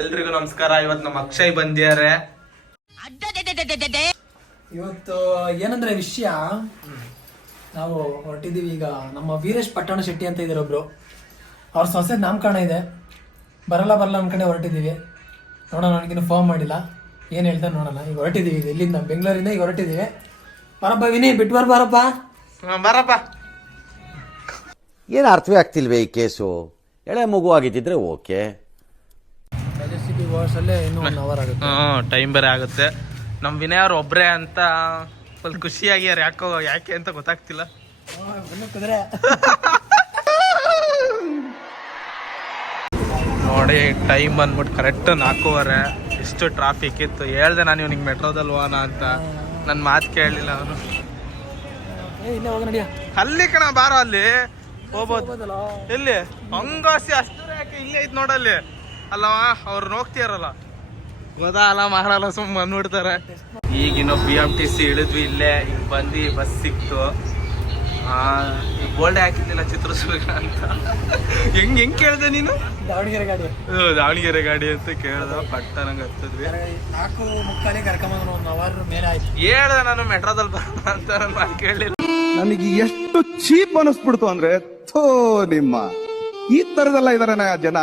ಎಲ್ರಿಗೂ ನಮಸ್ಕಾರ. ಇವತ್ತು ನಮ್ಮ ಅಕ್ಷಯ್ ಬಂದಿದ್ದಾರೆ. ಇವತ್ತು ಏನಂದ್ರೆ ವಿಷಯ, ನಾವು ಹೊರಟಿದೀವಿ ಈಗ. ನಮ್ಮ ವೀರೇಶ್ ಪಟ್ಟಣ ಶೆಟ್ಟಿ ಅಂತ ಇದ್ದಾರೆ ಒಬ್ರು, ಅವ್ರ ಸೊಸೆ ನಾಮಕರಣ ಇದೆ. ಬರಲ್ಲ ಅನ್ಕೊಂಡೆ ಹೊರಟಿದೀವಿ. ನೋಡೋಣ, ನನಗಿನ್ನು ಫೋನ್ ಮಾಡಿಲ್ಲ, ಏನು ಹೇಳ್ತಾರೆ ನೋಡೋಣ. ಈಗ ಹೊರಟಿದೀವಿ, ಇಲ್ಲಿಂದ ಬೆಂಗಳೂರಿಂದ ಈಗ ಹೊರಟಿದೀವಿ. ಬರಪ್ಪ ವಿನಿ, ಬಿಟ್ಟು ಬಾರಪ್ಪ. ಬರಪ್ಪ. ಏನು ಅರ್ಥವೇ ಆಗ್ತಿಲ್ವೇ ಈ ಕೇಸು? ಎಳೆ ಮಗು ಆಗಿದ್ದಿದ್ರೆ ಓಕೆ. ಮೆಜೆಸ್ಟಿಕ್ ವಾಶಲ್ಲೇ ಇನ್ನೂ 1 ಅವರ್ ಆಗುತ್ತೆ. ಟೈಮ್ ಬೇರೆ ಆಗುತ್ತೆ. ನಮ್ಮ ವಿನಯ್ ಅವ್ರು ಒಬ್ರೇ ಅಂತ ಫುಲ್ ಖುಷಿಯಾಗ್ಯಾರ. ಯಾಕೆ ಅಂತ ಗೊತ್ತಾಗ್ತಿಲ್ಲ. ನೋಡಿ ಟೈಮ್ ಬಂದ್ಬಿಟ್ಟು ಕರೆಕ್ಟ್ 4:15. ಎಷ್ಟು ಟ್ರಾಫಿಕ್ ಇತ್ತು. ಹೇಳ್ದೆ ನಾನು ಇವ್ನಿಗೆ ಮೆಟ್ರೋದಲ್ಲಿ ಹೋಗೋಣ ಅಂತ, ನನ್ನ ಮಾತು ಕೇಳಲಿಲ್ಲ ಅವನು. ಅಲ್ಲಿ ಕಣ ಬಾರೋ, ಅಲ್ಲಿ ಹೋಗ್ಬೋದು. ಎಲ್ಲಿ ಹಂಗಾಸಿ ಅಷ್ಟು ಯಾಕೆ ಇಲ್ಲೇ ಐತ್ ನೋಡಲ್ಲಿ ಅಲ್ಲವ. ಅವ್ರು ಹೋಗ್ತಿಯಾರಲ್ಲ, ಗೊತ್ತಲ್ಲ ಮಾಡಲ್ಲ, ಸುಮ್ಮ ಬಂದ್ಬಿಡ್ತಾರೆ. ಈಗಿನ BMTC ಇಳಿದ್ವಿ, ಇಲ್ಲೇ ಈಗ ಬಂದು ಬಸ್ ಸಿಕ್ತು. ಬೋಲ್ಡೆ ಹಾಕಿದ್ದಿಲ್ಲ ಚಿತ್ರದುರ್ಗ ಅಂತ. ಹೆಂಗ್ ಕೇಳ್ದೆ ನೀನು? ದಾವಣಗೆರೆ ಗಾಡಿ ಅಂತ ಕೇಳ್ದ. ಪಟ್ಟ ನಂಗೆ ಹತ್ತದ್ವಿ. 4:45 ಕರ್ಕೊಂಬಂದ್ರು, 1 ಅವರ್ ಮೇಲೆ ಆಯ್ತು. ಹೇಳ್ದೆ ನಾನು ಮೆಟ್ರೋದಲ್ಲಿ ಬರೋಣ ಅಂತ, ನನ್ನ ಮಾತು ಕೇಳಲಿಲ್ಲ. ನನಗೆ ಎಷ್ಟು ಚೀಪ್ ಅನಿಸ್ಬಿಡ್ತು ಅಂದ್ರೆ, ಥೋ ನಿಮ್ಮ ಈ ತರದೆಲ್ಲ ಇದಾರೆ ಜನ.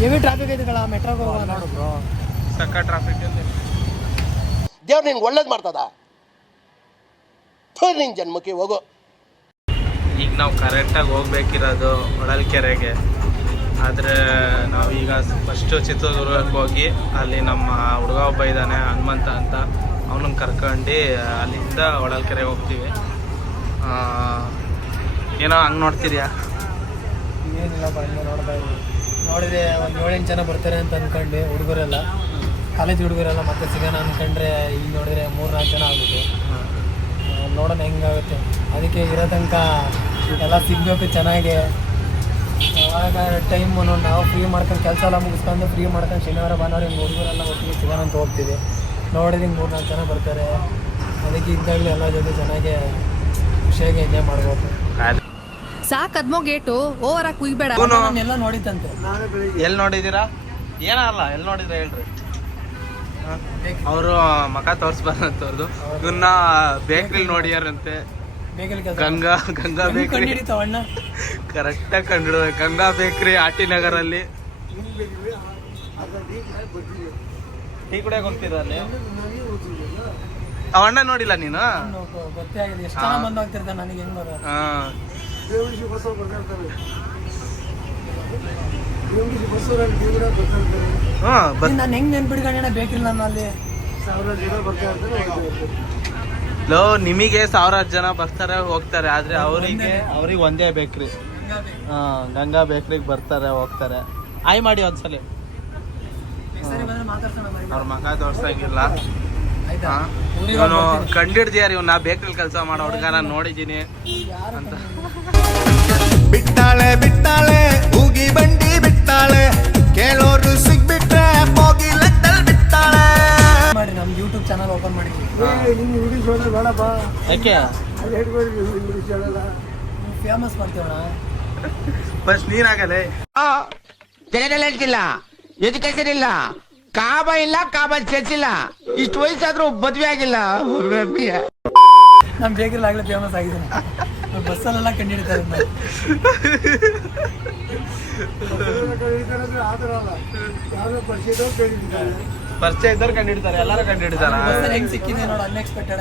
ಹೆವಿ ಟ್ರಾಫಿಕ್ ಐತೆ ಮೆಟ್ರೋಗೆ ಹೋಗೋಣ. ನೋಡು ಬ್ರೋ, ಸಕ್ಕ ಟ್ರಾಫಿಕ್ ಅಲ್ಲಿ. ದೇವ್ರು ನಿನ್ಗೆ ಒಳ್ಳೇದು ಮಾಡ್ತದ, ನಿನ್ ಜನ್ಮಕ್ಕೆ ಹೋಗು. ಈಗ ನಾವು ಕರೆಕ್ಟಾಗಿ ಹೋಗ್ಬೇಕಿರೋದು ಹೊಳಲ್ಕೆರೆಗೆ. ಆದರೆ ನಾವೀಗ ಫಸ್ಟು ಚಿತ್ರದುರ್ಗಕ್ಕೆ ಹೋಗಿ, ಅಲ್ಲಿ ನಮ್ಮ ಹುಡುಗ ಒಬ್ಬ ಇದ್ದಾನೆ ಹನುಮಂತ ಅಂತ, ಅವನನ್ನು ಕರ್ಕೊಂಡು ಅಲ್ಲಿಂದ ಹೊಳಲ್ಕೆರೆಗೆ ಹೋಗ್ತೀವಿ. ಏನೋ ಹಂಗೆ ನೋಡ್ತಿದ್ಯಾ? ಏನಿಲ್ಲ ನೋಡ್ತಾ ಇದ್ದೀವಿ. ನೋಡಿದೆ ಒಂದು 7-8 ಜನ ಬರ್ತಾರೆ ಅಂತ ಅಂದ್ಕೊಂಡು, ಹುಡುಗರೆಲ್ಲ ಕಾಲೇಜ್ ಹುಡುಗರೆಲ್ಲ ಮತ್ತೆ ಸಿಗೋಣ ಅಂದ್ಕೊಂಡ್ರೆ ಈಗ ನೋಡಿದ್ರೆ 3-4 ಜನ ಆಗುತ್ತೆ. ನೋಡೋಣ ಹೆಂಗಾಗುತ್ತೆ. ಅದಕ್ಕೆ ಇರೋ ತನಕ ಎಲ್ಲ ಸಿಗಬೇಕು ಚೆನ್ನಾಗಿ. ಅವಾಗ ಟೈಮ್ ನಾವು ಫ್ರೀ ಮಾಡ್ಕೊಂಡು, ಕೆಲಸ ಎಲ್ಲ ಮುಗಿಸ್ಕೊಂಡು ಫ್ರೀ ಮಾಡ್ಕೊಂಡು ಶನಿವಾರ ಭಾನುವಾರ ಹಿಂಗೆ ಹುಡುಗರೆಲ್ಲ ಒಟ್ಟಿಗೆ ಸಿಗೋಣ ಅಂತ ಹೋಗ್ತೀವಿ. ನೋಡಿದ್ರೆ ಹಿಂಗೆ 3-4 ಜನ ಬರ್ತಾರೆ. ಅದಕ್ಕೆ ಇದ್ದಾಗಲೇ ಎಲ್ಲ ಜೊತೆ ಚೆನ್ನಾಗಿ ಖುಷಿಯಾಗಿ ಎಂಜಾಯ್ ಮಾಡ್ಬೇಕು. ಸಾಕದ್ಮೋ ಗೇಟು ಓವರ್ ಆಗಿ ಕುಯ್ಬೇಡ. ಎಲ್ಲ ನೋಡಿತ್ತಂತೆ. ಎಲ್ಲಿ ನೋಡಿದ್ದೀರಾ? ಏನಲ್ಲ ಎಲ್ಲಿ ನೋಡಿದ್ರೆ ಹೇಳ್ರಿ. ಅವರು ಮಕ ತೋರಿಸ್ಬಾರಂತವ್ರದ್ದು. ಇವನ್ನ ಬೇಕ್ರಿಲಿ ನೋಡಿಯಾರಂತೆ. ಗಂಗಾ ಬೇಕ್ರಿ ಕರೆಕ್ಟಾಗಿ ಕಂಡು. ಗಂಗಾ ಬೇಕ್ರಿ ಆಟಿ ನಗರಲ್ಲಿ. ಟೀ ಕೂಡ ಗೊತ್ತಿರ ಅಲ್ಲಿ. ಅವಣ್ಣ ನೋಡಿಲ್ಲ ನೀನು? ಗೊತ್ತೇ ಆಗಿದೆ. ಎಷ್ಟು ಜನ ಬಂದು ಹೋಗ್ತಿರ್ತಾರೆ ನನಗೆ ಹೆಂಗ್ ಬರೋ. ನಾನು ಹೆಂಗ್ ನೆನ್ಪಿಡ್ಕೊಂಡ ಬೇಕ್ರಿ. ನಾನು ಅಲ್ಲಿ 1000 ಜನ ಬರ್ತಾ ಇರ್ತಾರೆ. ನಿಮಗೆ 1000 ಜನ ಬರ್ತಾರೆ ಹೋಗ್ತಾರೆ, ಆದ್ರೆ ಅವ್ರಿಗೆ ಒಂದೇ ಬೇಕ್ರಿ. ಗಂಗಾ ಬೇಕ್ರಿಗೆ ಬರ್ತಾರೆ ಹೋಗ್ತಾರೆ. ಆಯ್ ಮಾಡಿ ಒಂದ್ಸಲಿ. ಅವ್ರ ಮಗ ತೋರ್ಸಂಗಿಲ್ಲ. ಇವನು ಕಂಡಿಡ್ದ್ಯಾರ, ಇವ್ನ ಬೇಕ್ರಿಲಿ ಕೆಲಸ ಮಾಡೋ ಹುಡುಗ, ನಾನು ನೋಡಿದ್ದೀನಿ ಅಂತ. ಬಿಟ್ಟಾಳೆ ಹೂಗಿ ಬಂಡಿ ಬಿಟ್ಟಾಳೆ, ಕೇಳೋರು ಸಿಗ್ಬಿಟ್ರೆ ಹೋಗಿ ಲೆಕ್ಕದಲ್ಲಿ ಬಿಟ್ಟಾಳೆ. ಮಾಡಿ ನಮ್ಮ ಯೂಟ್ಯೂಬ್ ಚಾನಲ್ ಓಪನ್ ಮಾಡಿ. ಯಾಕೆ ಫೇಮಸ್ ಮಾಡ್ತೀವಣ್ಣ. ಫಸ್ಟ್ ನೀನಾಗಲೇ. ಜನರಲ್ ಹೇಳ್ತಿಲ್ಲ, ಎಜುಕೇಶನ್ ಇಲ್ಲ, ಕಾಬ ಇಲ್ಲ, ಕಾಬ ಚರ್ಚಿಲ್ಲ, ಇಷ್ಟು ವಯಸ್ಸಾದ್ರೂ ಮದ್ವೆ ಆಗಿಲ್ಲ. ನಮ್ಮ ಬೇಕ್ರಿಲಿ ಆಗ್ಲೇ ಫೇಮಸ್ ಆಗಿದೆ. ಬಸ್ಸಲ್ಲೆಲ್ಲ ಕಂಡಿಡ್ತಾರೆ. ಪರಿಚಯ ಇದ್ದವ್ರು ಕಂಡಿಡ್ತಾರೆ, ಎಲ್ಲರೂ ಕಂಡಿಡ್ತಾರ. ಹೆಂಗ್ ಸಿಕ್ಕಿದೆ ನೋಡು, ಅನ್ಎಕ್ಸ್ಪೆಕ್ಟೆಡ್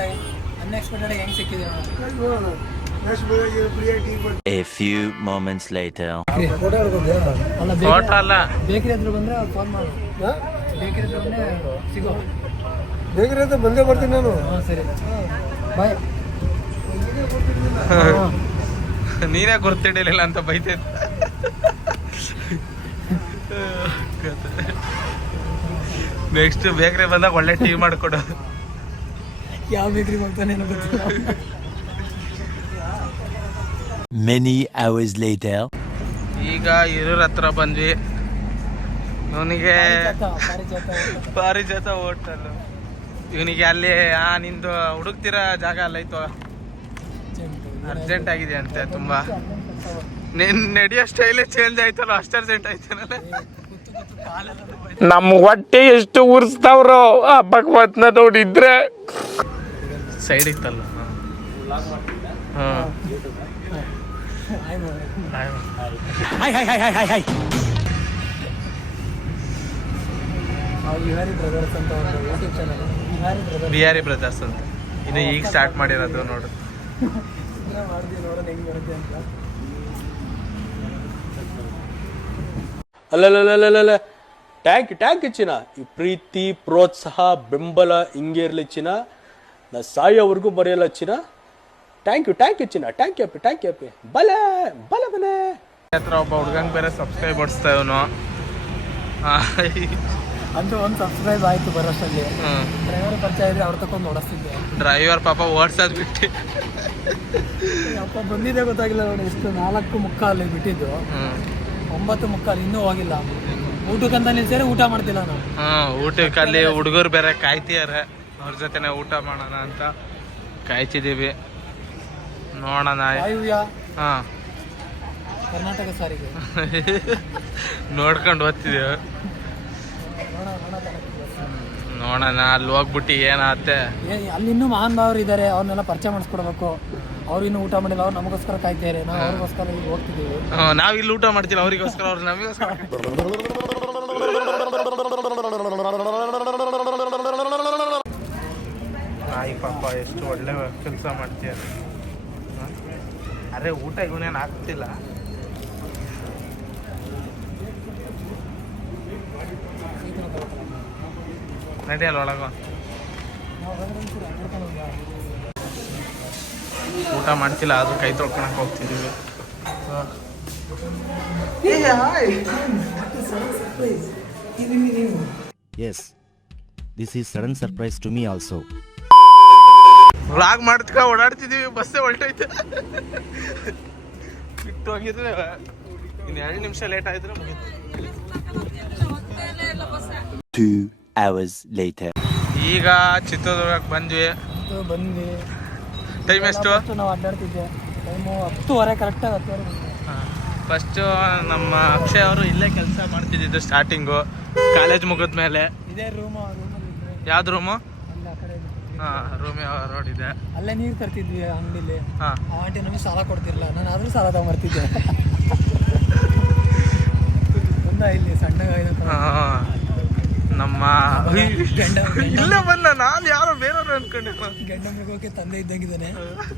ಹೆಂಗ್ ಸಿಕ್ಕಿದೆ ನೋಡು. A few moments later. ಬೇಕ್ರಿ ಹತ್ರ ಬಂದ್ರೆ ಫೋನ್ ಮಾಡು. ಬೇಕ್ರಿ ಹತ್ರ ಬಂದ್ರೆ ಸಿಗೋ. ಬೇಕ್ರಿ ಹತ್ರ ಬಂದೇ ಬರ್ತೀನಿ ನಾನು. ಸರಿ, ಬಾಯ್. ನೀನೇ ಗುರ್ತಿಡಿಲಿಲ್ಲ ಅಂತ ಬೈತೈತ. ನೆಕ್ಸ್ಟ್ ಬೇಕ್ರಿ ಬಂದಾಗ ಒಳ್ಳೆ ಟೀ ಮಾಡ್ಕೊಡು. ಯಾವ ಬೇಕ್ರಿ ಹೋಗ್ತಾನೆ ಗೊತ್ತಿಲ್ಲ. Many hours later. ಈಗ ಹಿರಿಯರ ಹತ್ರ ಬಂದ್ವಿ. ಅವನಿಗೆ ಪಾರಿಜಾತ ಹೋಟೆಲ್. ಇವನಿಗೆ ಅಲ್ಲಿ ನಿಂದು ಹುಡುಕ್ತಿರೋ ಜಾಗ ಅಲ್ಲೈತು. ಅರ್ಜೆಂಟ್ ಆಗಿದೆ ಅಂತೆ ತುಂಬಾ. ನಿನ್ ನಡೆಯೋ ಸ್ಟೈಲೇ ಚೇಂಜ್ ಆಯ್ತಲ್ಲ, ಅಷ್ಟು ಅರ್ಜೆಂಟ್ ಆಯ್ತೇನಲ್ಲ. ನಮ್ಮ ಹೊಟ್ಟೆ ಎಷ್ಟು ಉರ್ಸ್ತಾವ್ರೋ ಆ ಭಗವತ್ನ ನೋಡಿದ್ರೆ. ಸೈಡ್ ಇತ್ತಲ್ಲ. ವಿಹಾರಿ ಬ್ರದರ್ಸ್ ಅಂತ ಒಂದು ಯೂಟ್ಯೂಬ್ ಚಾನಲ್. ಬಿಹಾರಿ ಬ್ರದರ್ಸ್ ಅಂತ ಇದು ಈಗ ಸ್ಟಾರ್ಟ್ ಮಾಡಿರೋದು ನೋಡು. ಮಾಡ್ತೀವಿ ನೋಡೋಣ ಹೆಂಗ್ ಬರುತ್ತೆ ಅಂತ. ಅಲ್ಲಲ್ಲಲ್ಲಲ್ಲ ಟ್ಯಾಂಕ್ ಚಿನ್ನ. ಈ ಪ್ರೀತಿ ಪ್ರೋತ್ಸಾಹ ಬೆಂಬಲ ಹಿಂಗೆ ಇರಲಿ ಚಿನ್ನ. ನಾ ಸಾಯೋವರೆಗೂ ಬರೆಯಲ್ಲ ಚಿನ್ನ. ಥ್ಯಾಂಕ್ ಯು ಚಿನ್ನ. ಥ್ಯಾಂಕ್ ಯು ಬಲೆ ಹತ್ರ ಒಬ್ಬ ಹುಡುಗಂಗೆ ಬೇರೆ ಸಬ್ಸ್ಕ್ರೈಬ್ ಹೊಡಿಸ್ತಾ ಇವನು. ಅಂತೂ ಒಂದು ಸಬ್ಸ್ಕ್ರೈಬ್ ಆಯ್ತು ಬರೋಷ್ಟಲ್ಲಿ. ಡ್ರೈವರ್ ಪರಿಚಯ ಇದ್ರೆ ಅವ್ರ ತಗೊಂಡು ಓಡಿಸ್ತಿದ್ದೆ. ಡ್ರೈವರ್ ಪಾಪ ಓಡ್ಸೋದು ಬಿಟ್ಟು ಅಪ್ಪ ಬಂದಿದ್ದೆ ಗೊತ್ತಾಗಿಲ್ಲ ನೋಡಿ. ಎಷ್ಟು 4:45 ಬಿಟ್ಟಿದ್ದು, 9:45 ಇನ್ನೂ ಹೋಗಿಲ್ಲ. ಊಟಕ್ಕಂತ ನಿಲ್ಸಿದ್ರೆ ಊಟ ಮಾಡ್ತಿಲ್ಲ ನಾವು. ಊಟಕ್ಕೆ ಅಲ್ಲಿ ಹುಡುಗರು ಬೇರೆ ಕಾಯ್ತಿದ್ದಾರೆ. ಅವ್ರ ಜೊತೆನೆ ಊಟ ಮಾಡೋಣ ಅಂತ ಕಾಯ್ತಿದ್ದೀವಿ. ನೋಡೋಣ. ಕರ್ನಾಟಕ ಸಾರಿಗೆ ನೋಡ್ಕೊಂಡು ಓದ್ತಿದ್ದೀವಿ. ನೋಡೋಣ ಅಲ್ಲಿ ಹೋಗ್ಬಿಟ್ಟು ಏನಾಗುತ್ತೆ. ಅಲ್ಲಿ ಇನ್ನೂ ಮಹಾನ್ ಭಾವರು ಇದ್ದಾರೆ, ಅವ್ರನ್ನೆಲ್ಲ ಪರಿಚಯ ಮಾಡಿಸ್ಕೊಡ್ಬೇಕು. ಅವ್ರು ಇನ್ನೂ ಊಟ ಮಾಡಿಲ್ಲ, ಅವ್ರು ನಮಗೋಸ್ಕರ ಕಾಯ್ತಾರೆ. ನಾವು ಅವ್ರಿಗೋಸ್ಕರ ಈಗ ಹೋಗ್ತಿದ್ದೀವಿ. ನಾವು ಇಲ್ಲಿ ಊಟ ಮಾಡ್ತಿಲ್ಲ, ಅವ್ರಿಗೋಸ್ಕರ ಅವ್ರು ನಮಗೋಸ್ಕರ. ನಾಯಿ ಪಾಪ ಎಷ್ಟು ಒಳ್ಳೆ ಕೆಲಸ ಮಾಡ್ತೀಯಾರೆ. ಅರೆ ಊಟ ಇವನೇನು ಆಗ್ತಿಲ್ಲ. ನಡಿಯಲ್ಲ ಒಳಗ ಊಟ ಮಾಡ್ತಿಲ್ಲ, ಅದು ಕೈ ತೊಳ್ಕೊಳಕ್ ಹೋಗ್ತಿದ್ದೀವಿ. Yes, this is sudden surprise to me also. Vlog ಮಾಡ್ತಕ ಓಡಾಡ್ತಿದ್ದೀವಿ. ಬಸ್ಸೇ ಹೊಲ್ಟೈತೆ. ಬಿಟ್ಟು ಹೋಗಿದ್ರೆ ಇನ್ನು 2 ನಿಮಿಷ ಲೇಟ್ ಆಯಿದ್ರೆ ಮುಗಿತು. 2 hours later. ಈಗ ಚಿತ್ರದುರ್ಗಕ್ಕೆ ಬಂದ್ವಿ. ಟೈಮ್ ಎಷ್ಟು? ನಾವು ಅಡ್ಡಾಡ್ತಿದ್ದೆ. ಟೈಮು 10:30 ಕರೆಕ್ಟಾಗಿ 10:30. ಫಸ್ಟು ನಮ್ಮ ಅಕ್ಷಯ್ ಅವರು ಇಲ್ಲೇ ಕೆಲಸ ಮಾಡ್ತಿದ್ದಿದ್ದು ಸ್ಟಾರ್ಟಿಂಗು, ಕಾಲೇಜ್ ಮುಗಿದ್ಮೇಲೆ. ಇದೇ ರೂಮು. ಯಾವ್ದು ರೂಮು? ಅಲ್ಲ ಆ ಕಡೆ. ರೂಮಿ ರೋಡ್ ಇದೆ. ಅಲ್ಲೇ ನೀರು ತರ್ತಿದ್ವಿ ಅಂಗಡಿಲಿ. ಆ ಆಂಟಿ ನಮಗೆ ಸಾಲ ಕೊಡ್ತಿರ್ಲಿಲ್ಲ, ನಾನು ಆದರೂ ಸಾಲ ತಗೊಂಬರ್ತಿದ್ದೆ. ಇಲ್ಲಿ ಸಣ್ಣಗಾಯ್ತು ನಮ್ಮ ಇಲ್ಲೇ ಬಂದ. ನಾನು ಯಾರೋ ಬೇರೆಯವ್ರು ಅನ್ಕೊಂಡೆ. ಗಂಡ ಮೃಗಕ್ಕೆ ತಂದೆ ಇದ್ದಂಗಿದ್ದಾನೆ.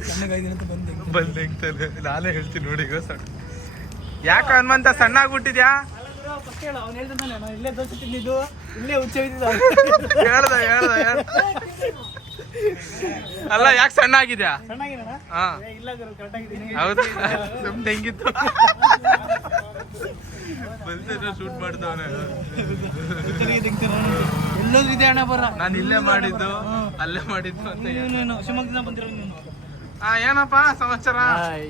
ಸಣ್ಣಗಾಯ್ದಿನ ಅಂತ ಬಂದಂಗ್ತಾನೆ. ನಾನೇ ಹೇಳ್ತೀನಿ ನೋಡಿ. ಈಗ ಸಣ್ಣ ಯಾಕ ಹನುಮಂತ ಸಣ್ಣ ಆಗ್ಬಿಟ್ಟಿದ್ಯಾ? ಅವ್ನು ಹೇಳ್ತಾನೆ ನಾನು ಇಲ್ಲೇ ದೋಸೆ ತಿಂದಿದ್ದು, ಇಲ್ಲೇ ಹುಚ್ಚ ಹೇಳ್ದ ಅಲ್ಲ ಯಾಕೆ ಸಣ್ಣ ಆಗಿದ್ಯಾ? ಹೌದು ನಮ್ದು ಹೆಂಗಿತ್ತು ಬಂದ ಶೂಟ್ ಮಾಡ್ದವನೆ. ಎಲ್ಲೋದ್ರು ಇದೆ ಅಣ್ಣ ಬರ. ನಾನು ಇಲ್ಲೇ ಮಾಡಿದ್ದು ಅಲ್ಲೇ ಮಾಡಿದ್ದು ಅಂತ. ಶಿವಮೊಗ್ಗದಿಂದ ಬಂದಿರೋ ನೀನು. ಏನಪ್ಪ ಸಮಾಚಾರ,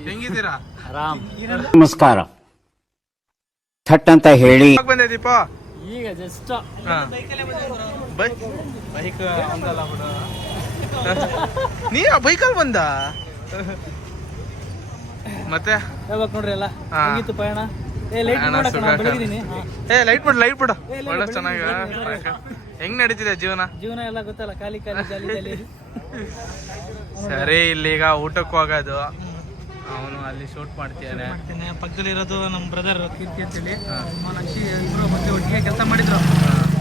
ಹೆಂಗಿದ್ದೀರಾ? ನಮಸ್ಕಾರ. ಥಟ್ ಅಂತ ಹೇಳಿ ಬಂದೆ ದೀಪ. ಈಗ ಜಸ್ಟ್ ಬೈಕ್ ಒಂದಲ್ಲ ಬಿಡು. ನೀ ಬೈಕಲ್ಲಿ ಬಂದ ಮತ್ತೆ ಹೇಳ್ಬೇಕು ನೋಡ್ರಿ ಎಲ್ಲ. ಹೆಂಗಿತ್ತು ಪಯಣ? ಲೈಟ್ ಬಿಡು ಒಳ್ಳೆ ಚೆನ್ನಾಗ. ಹೆಂಗ್ ನಡೀತಿದೆ ಜೀವನ ಎಲ್ಲ ಗೊತ್ತಲ್ಲ, ಖಾಲಿ ಖಾಲಿ. ಸರಿ, ಇಲ್ಲೀಗ ಊಟಕ್ಕೆ ಹೋಗೋದು. ಅವನು ಅಲ್ಲಿ ಶೂಟ್ ಮಾಡ್ತಿದ್ದಾನೆ. ಪಕ್ಕದಲ್ಲಿ ಇರೋದು ನಮ್ಮ ಬ್ರದರ್ ಕೀರ್ತಿ ಅಂತೇಳಿ. ಇಬ್ರು ಮತ್ತೆ ಒಟ್ಟಿಗೆ ಕೆಲಸ ಮಾಡಿದ್ರು.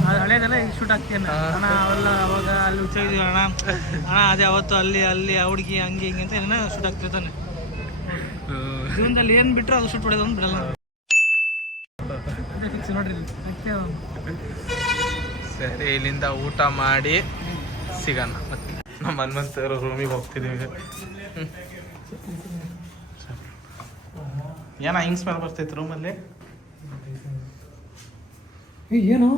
ಅದು ಹಳೇದೆಲ್ಲ ಈಗ ಶೂಟ್ ಆಗ್ತೀನಿ ಅಣ್ಣ. ಅವೆಲ್ಲ ಅವಾಗ ಅಲ್ಲಿ ಹುಚ್ಚಾಗಿದ್ವಿ ಅಣ್ಣ. ಅದೇ ಅವತ್ತು ಅಲ್ಲಿ ಆ ಹುಡುಗಿ ಹಂಗೆ ಹಿಂಗೆ ಅಂತ ಏನೋ ಶೂಟ್ ಆಗ್ತಿರ್ತಾನೆ. ಜೀವನದಲ್ಲಿ ಏನು ಬಿಟ್ಟರು ಅದು ಶೂಟ್ ಮಾಡೋದು ಒಂದು ಬಿಡಲ್ಲ. ನೋಡ್ರಿ ಸರಿ, ಇಲ್ಲಿಂದ ಊಟ ಮಾಡಿ ಸಿಗೋಣ. ಮತ್ತೆ ನಮ್ಮ ಹನುಮಂತ ರೂಮಿಗೆ ಹೋಗ್ತಿದ್ದೀವಿ. ಏನ ಹಿಂಗ್ ಸ್ಮೆಲ್ ಬರ್ತೈತಿ ರೂಮಲ್ಲಿ? ಏನು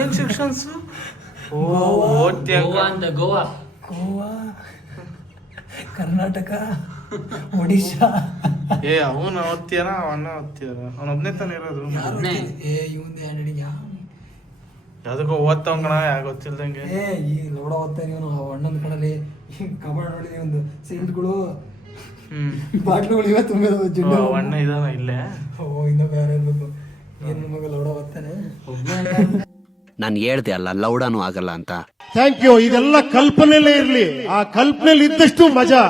ಏನ್ ಸೆಕ್ಷನ್ಸ್? ಗೋವಾ, ಕರ್ನಾಟಕ, ಒಡಿಶಾ. ಅವನು ಓದ್ತೀಯನ ಅಣ್ಣ ಓದ್ತೀಯಾರ? ಅವನೊಬ್ನೇ ತಾನೇ ಇರೋದು. ಯಾವ್ದಕ್ಕೋ ಓದ್ತವಂಗಣ ಗೊತ್ತಿಲ್ದಂಗೆ. ಈಗ ನೋಡೋ ಓದ್ತಾ ನೀವು ಅಣ್ಣನ ಕಡಲಿ ಕಬಾರ್ಡ್ ನೋಡಿದೀವಿ. ಒಂದು ಸೈಂಟ್ಗಳು ಬಾಟ್ಲುಗಳು ಇವೇ ತುಂಬಿದಾವೆ ಜಿಡ್ಡು. ಅಣ್ಣ ಇದಾನ ಇಲ್ಲೇ. ಇನ್ನ ಬೇರೆ ಇರ್ಬೇಕು. ಏನ್ ಮಗ ಲೌಡ ಬರ್ತಾನೆ. ನಾನು ಹೇಳ್ದೆ ಅಲ್ಲ ಲೌಡಾನು ಆಗಲ್ಲ ಅಂತ. Thank you. ಇದೆಲ್ಲ ಕಲ್ಪನೆಲೇ ಇರ್ಲಿ, ಆ ಕಲ್ಪನೆಲಿ ಇದ್ದಷ್ಟು ಮಜಾ.